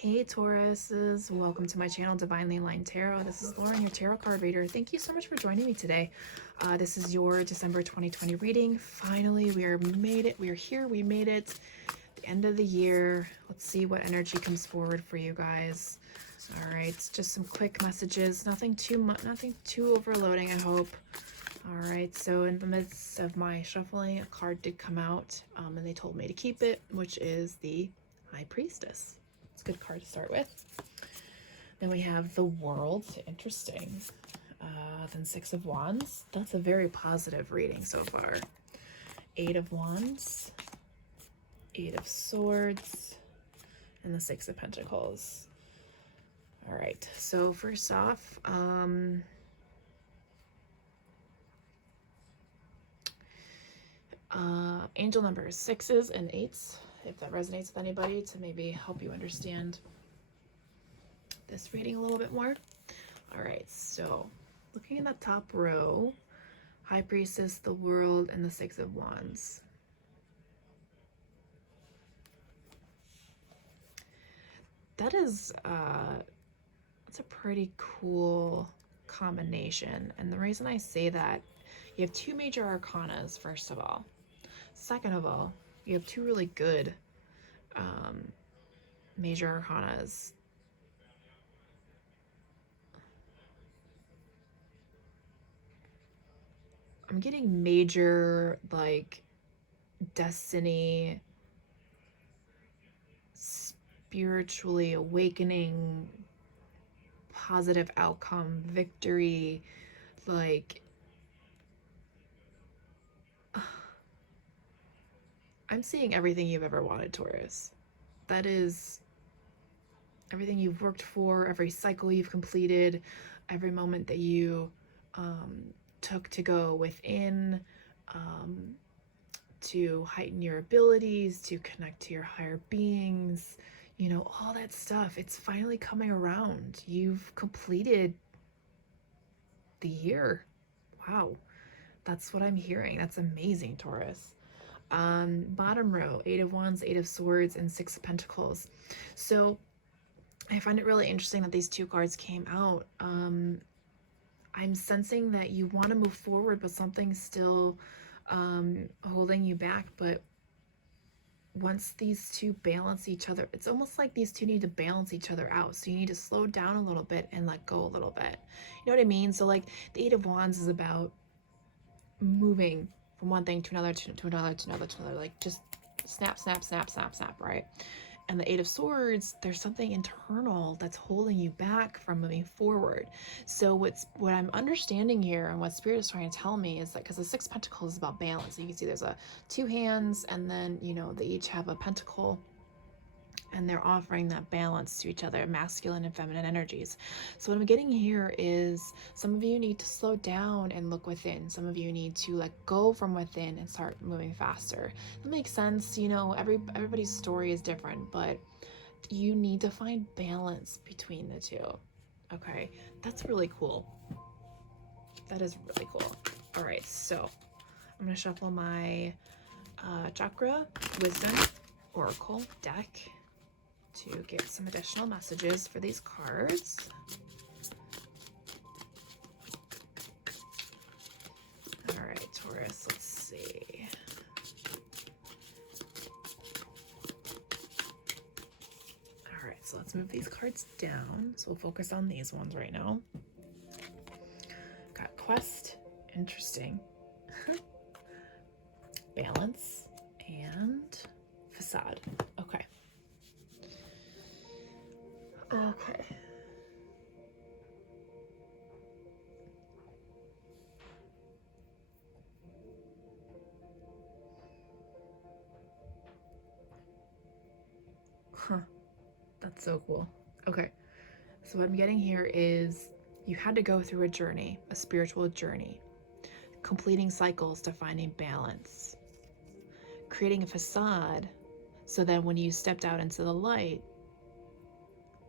Hey Tauruses, welcome to my channel Divinely Aligned Tarot. This is Lauren, your tarot card reader. Thank you so much for joining me today. This is your December 2020 reading. Finally, we made it. We are here. We made it. The end of the year. Let's see what energy comes forward for you guys. All right, just some quick messages. Nothing too much. Nothing too overloading, I hope. All right, so in the midst of my shuffling, a card did come out, and they told me to keep it, which is the High Priestess. It's a good card to start with. Then we have the World. Interesting. Then Six of Wands. That's a very positive reading so far. Eight of Wands, Eight of Swords, and the Six of Pentacles. All right, so first off, angel numbers 6s and 8s, if that resonates with anybody, to maybe help you understand this reading a little bit more. All right, so looking in the top row, High Priestess, the World, and the Six of Wands. That is that's a pretty cool combination, and the reason I say that, you have two major arcanas, first of all. Second of all, you have two really good major arcanas. I'm getting major, like, destiny, spiritually awakening, positive outcome, victory, like, I'm seeing everything you've ever wanted, Taurus. That is everything you've worked for, every cycle you've completed, every moment that you took to go within, to heighten your abilities, to connect to your higher beings, you know, all that stuff. It's finally coming around. You've completed the year. Wow. That's what I'm hearing. That's amazing, Taurus. Bottom row, Eight of Wands, Eight of Swords, and Six of Pentacles. So I find it really interesting that these two cards came out. I'm sensing that you want to move forward, but something's still holding you back. But once these two balance each other, it's almost like these two need to balance each other out. So you need to slow down a little bit and let go a little bit. You know what I mean? So like the Eight of Wands is about moving from one thing to another, to another, to another, to another, like just snap, snap, snap, snap, snap, right? And the Eight of Swords, there's something internal that's holding you back from moving forward. So what I'm understanding here, and what Spirit is trying to tell me, is that because the Six of Pentacles is about balance. So you can see there's two hands, and then, you know, they each have a pentacle, and they're offering that balance to each other, masculine and feminine energies. So what I'm getting here is some of you need to slow down and look within. Some of you need to let go from within and start moving faster. That makes sense. You know, everybody's story is different, but you need to find balance between the two. Okay, that's really cool. That is really cool. All right, so I'm gonna shuffle my chakra wisdom oracle deck to get some additional messages for these cards. All right, Taurus, let's see. All right, so let's move these cards down. So we'll focus on these ones right now. Got Quest, interesting. Balance, and Facade. Okay. Okay. Huh. That's so cool. Okay. So what I'm getting here is you had to go through a journey, a spiritual journey, completing cycles to finding balance, creating a facade so that when you stepped out into the light,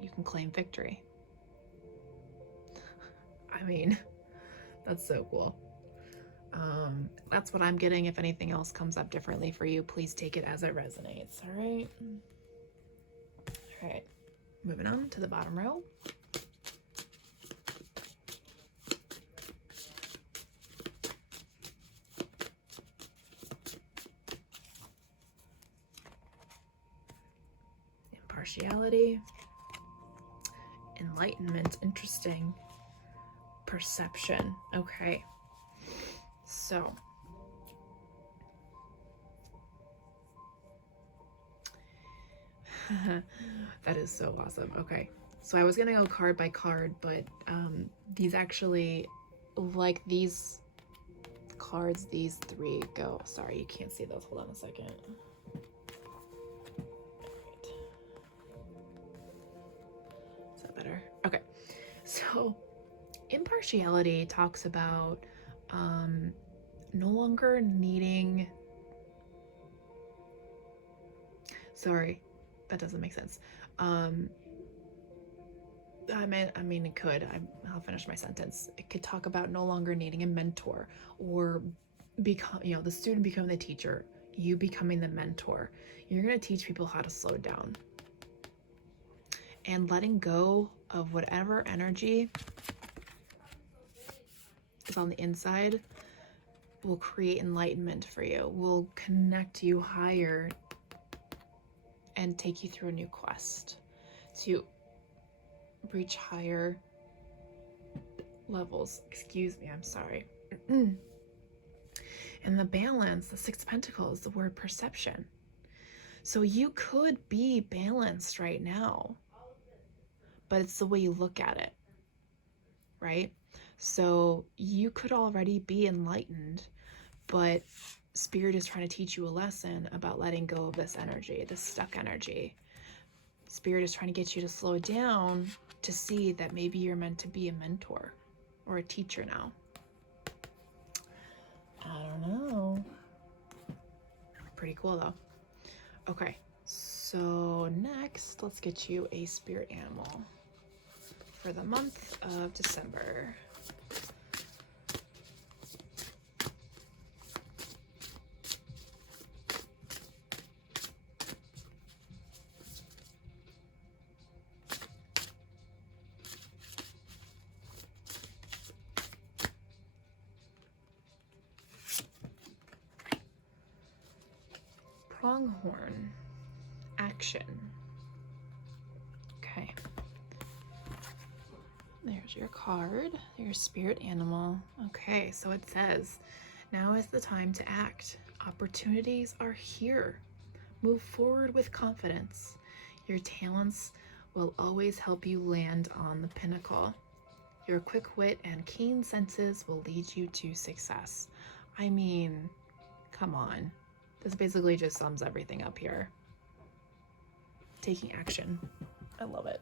you can claim victory. I mean, that's so cool. That's what I'm getting. If anything else comes up differently for you, please take it as it resonates. All right. Moving on to the bottom row. Impartiality. Enlightenment. Interesting. Perception. Okay. So that is so awesome. Okay. So I was going to go card by card, but these actually, like these cards, these three go. Sorry, you can't see those. Hold on a second. Is that better? Okay. So impartiality talks about no longer needing. Sorry, that doesn't make sense. I mean, it could. I'll finish my sentence. It could talk about no longer needing a mentor, or become, the student becoming the teacher, you becoming the mentor. You're going to teach people how to slow down. And letting go of whatever energy is on the inside will create enlightenment for you, will connect you higher and take you through a new quest to reach higher levels. Excuse me, I'm sorry. And the balance, the Six of Pentacles, the word perception. So you could be balanced right now, but it's the way you look at it, right? So you could already be enlightened, but Spirit is trying to teach you a lesson about letting go of this energy, this stuck energy. Spirit is trying to get you to slow down, to see that maybe you're meant to be a mentor or a teacher now. I don't know. Pretty cool though. Okay, so next, let's get you a spirit animal for the month of December. Pronghorn. Action. Okay. There's your card, your spirit animal. Okay, so it says, now is the time to act. Opportunities are here. Move forward with confidence. Your talents will always help you land on the pinnacle. Your quick wit and keen senses will lead you to success. I mean, come on. This basically just sums everything up here. Taking action. I love it.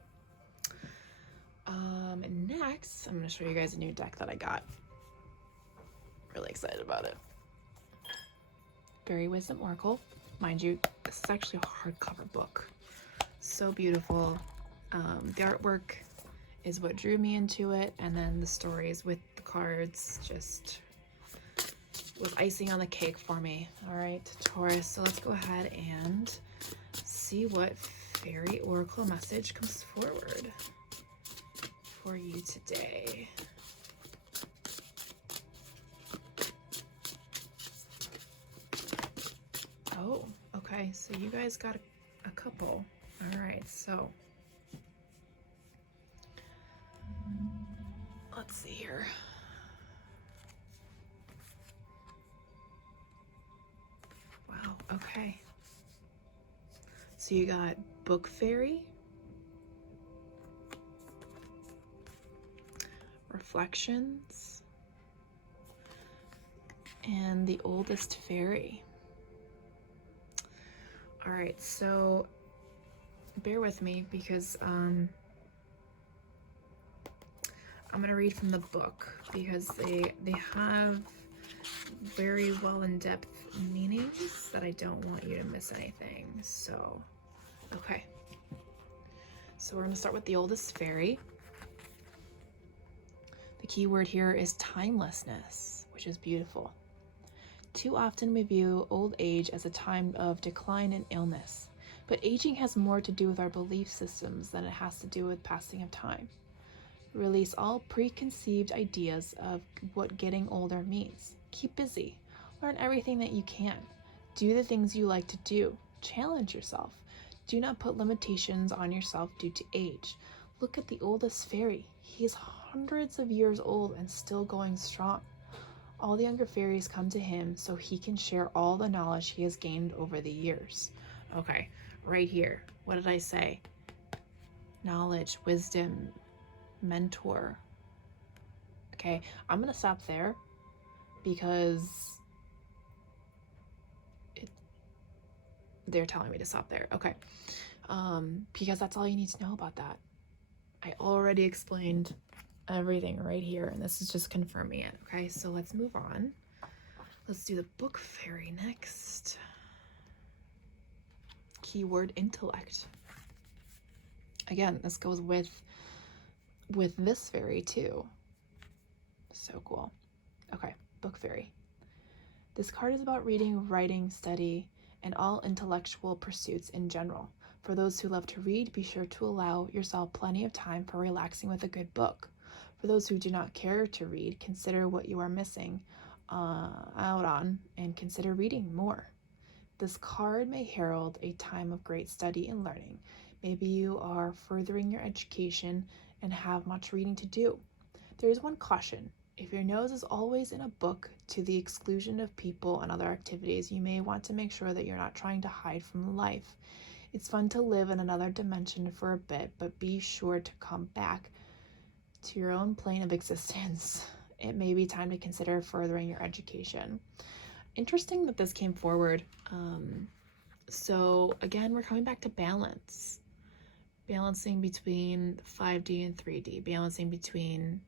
Next, I'm going to show you guys a new deck that I got. Really excited about it. Fairy Wisdom Oracle. Mind you, this is actually a hardcover book. So beautiful. The artwork is what drew me into it, and then the stories with the cards just was icing on the cake for me. All right, Taurus, so let's go ahead and see what Fairy Oracle message comes forward for you today. Oh, okay, so you guys got a couple. All right, so let's see here. Wow, okay. So you got Book Fairy, Reflections, and The Oldest Fairy. All right, so bear with me because I'm gonna read from the book because they have very well in-depth meanings that I don't want you to miss anything. So, okay. So we're gonna start with The Oldest Fairy. The key word here is timelessness, which is beautiful. Too often we view old age as a time of decline and illness, But aging has more to do with our belief systems than it has to do with passing of time. Release all preconceived ideas of what getting older means. Keep busy. Learn everything that you can. Do the things you like to do. Challenge yourself. Do not put limitations on yourself due to age. Look at the oldest fairy. He is hundreds of years old and still going strong. All the younger fairies come to him so he can share all the knowledge he has gained over the years. Okay, right here. What did I say? Knowledge, wisdom, mentor. Okay, I'm gonna stop there because they're telling me to stop there. Okay, because that's all you need to know about that. I already explained everything right here, and this is just confirming it. Okay, so let's move on. Let's do the book fairy next. Keyword intellect. Again, this goes with this fairy too. So cool. Okay, book fairy. This card is about reading, writing, study, and all intellectual pursuits in general. For those who love to read, be sure to allow yourself plenty of time for relaxing with a good book. For those who do not care to read, consider what you are missing out on and consider reading more. This card may herald a time of great study and learning. Maybe you are furthering your education and have much reading to do. There is one caution. If your nose is always in a book to the exclusion of people and other activities, you may want to make sure that you're not trying to hide from life. It's fun to live in another dimension for a bit, but be sure to come back to your own plane of existence. It may be time to consider furthering your education. Interesting that this came forward. So again, we're coming back to balance. Balancing between 5D and 3D. Balancing between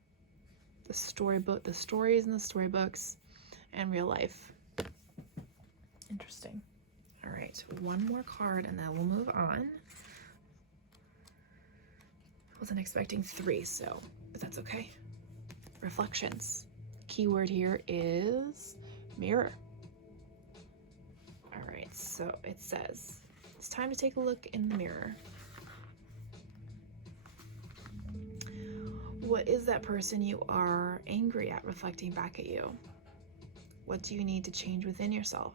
the storybook, the stories in the storybooks, and real life. Interesting. All right, one more card and then we'll move on. Wasn't expecting 3, but that's okay. Reflections. Keyword here is mirror. All right, so it says, it's time to take a look in the mirror. What is that person you are angry at reflecting back at you? What do you need to change within yourself?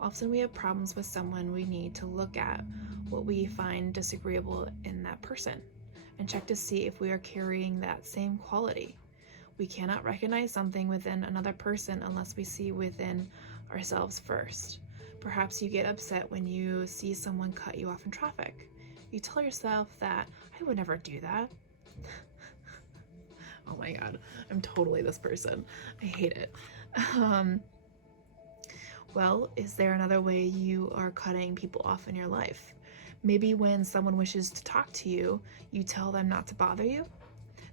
Often we have problems with someone. We need to look at what we find disagreeable in that person and check to see if we are carrying that same quality. We cannot recognize something within another person unless we see within ourselves first. Perhaps you get upset when you see someone cut you off in traffic. You tell yourself that, I would never do that. Oh my God, I'm totally this person. I hate it. Well, is there another way you are cutting people off in your life? Maybe when someone wishes to talk to you, you tell them not to bother you?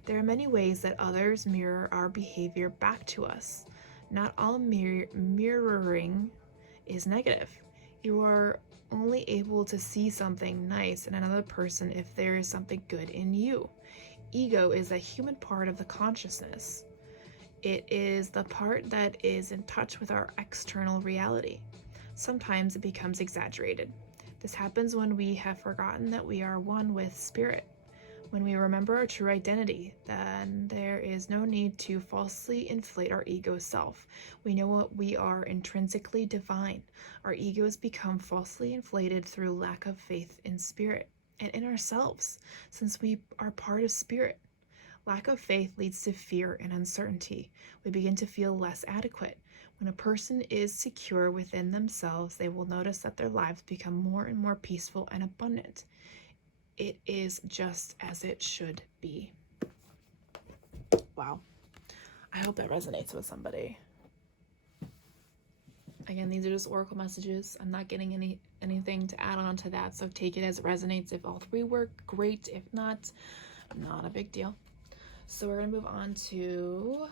There are many ways that others mirror our behavior back to us. Not all mirroring is negative. You are only able to see something nice in another person if there is something good in you. Ego is a human part of the consciousness. It is the part that is in touch with our external reality. Sometimes it becomes exaggerated. This happens when we have forgotten that we are one with spirit. When we remember our true identity, then there is no need to falsely inflate our ego self. We know what we are intrinsically divine. Our egos become falsely inflated through lack of faith in spirit and in ourselves, since we are part of spirit. Lack of faith leads to fear and uncertainty. We begin to feel less adequate. When a person is secure within themselves, they will notice that their lives become more and more peaceful and abundant. It is just as it should be. Wow. I hope that resonates with somebody. Again, these are just oracle messages. I'm not getting anything to add on to that, so take it as it resonates. If all 3 work, great. If not a big deal. So we're going to move on to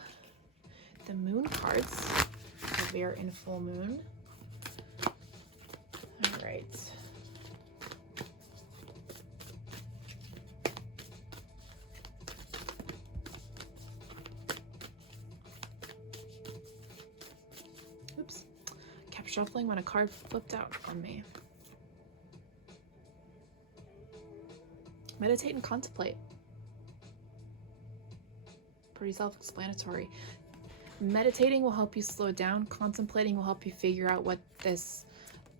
the moon cards. So we are in full moon. All right. Oops. Kept shuffling when a card flipped out on me. Meditate and contemplate. Pretty self-explanatory. Meditating will help you slow down. Contemplating will help you figure out what this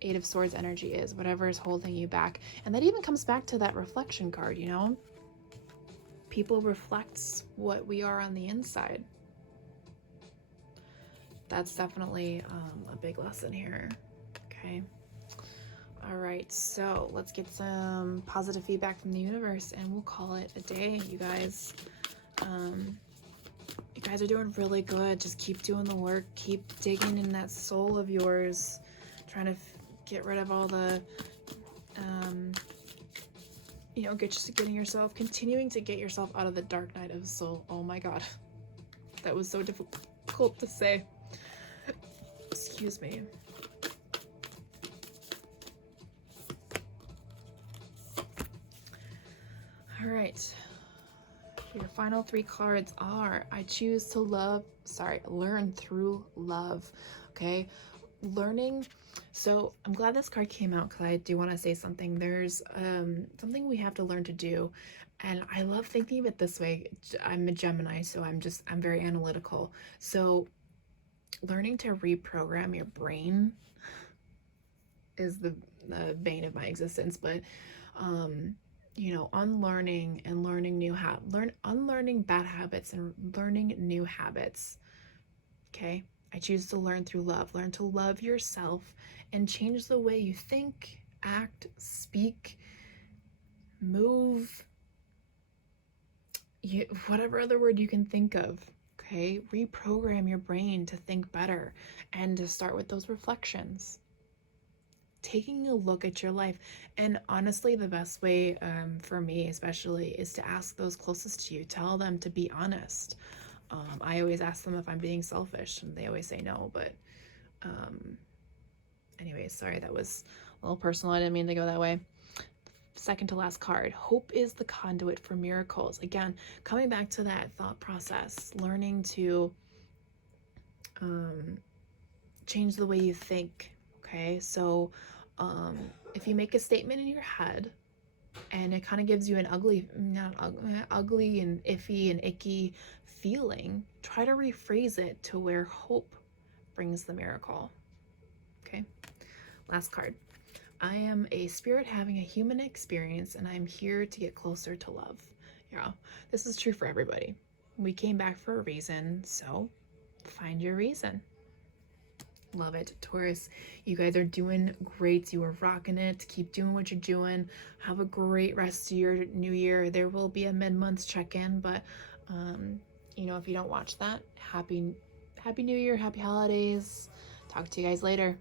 Eight of Swords energy is, whatever is holding you back. And that even comes back to that reflection card, you know? People reflect what we are on the inside. That's definitely a big lesson here. Okay. All right, so let's get some positive feedback from the universe and we'll call it a day, you guys. You guys are doing really good. Just keep doing the work. Keep digging in that soul of yours. Trying to get rid of all the, you know, continuing to get yourself out of the dark night of the soul. Oh my God. That was so difficult to say. Excuse me. All right. Your final 3 cards are, I choose to learn through love. Okay. Learning. So I'm glad this card came out because I do want to say something. There's something we have to learn to do. And I love thinking of it this way. I'm a Gemini, so I'm very analytical. So learning to reprogram your brain is the bane of my existence. But you know, unlearning and learning unlearning bad habits and learning new habits. Okay. I choose to learn through love. Learn to love yourself and change the way you think, act, speak, move, whatever other word you can think of. Okay. Reprogram your brain to think better and to start with those reflections. Taking a look at your life. And honestly, the best way for me especially is to ask those closest to you. Tell them to be honest. I always ask them if I'm being selfish and they always say no, but anyways, sorry, that was a little personal. I didn't mean to go that way. Second to last card, hope is the conduit for miracles. Again, coming back to that thought process, learning to change the way you think. Okay, so if you make a statement in your head and it kind of gives you an ugly and iffy and icky feeling, try to rephrase it to where hope brings the miracle. Okay, last card. I am a spirit having a human experience and I'm here to get closer to love. Yeah, this is true for everybody. We came back for a reason, so find your reason. Love it, Taurus. You guys are doing great. You are rocking it. Keep doing what you're doing. Have a great rest of your new year. There will be a mid-month check-in, but you know, if you don't watch that, happy new year, happy holidays. Talk to you guys later.